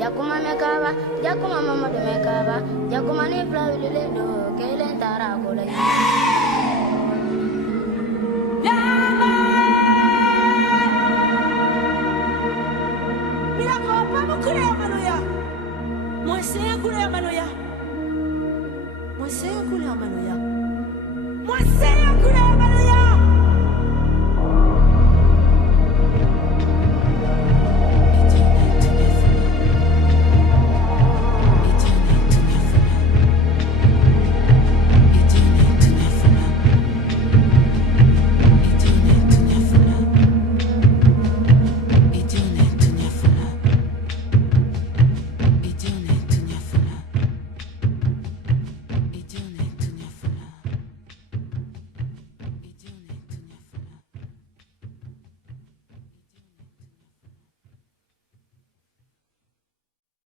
Jakuma mekaba, jakuma mama de mekaba, jakuma ni flaulile do, kelen tara kola. Mira ko pa kule amanoya. Mwase kule amanoya. Mwase kule amanoya. Mwase kule amanoya.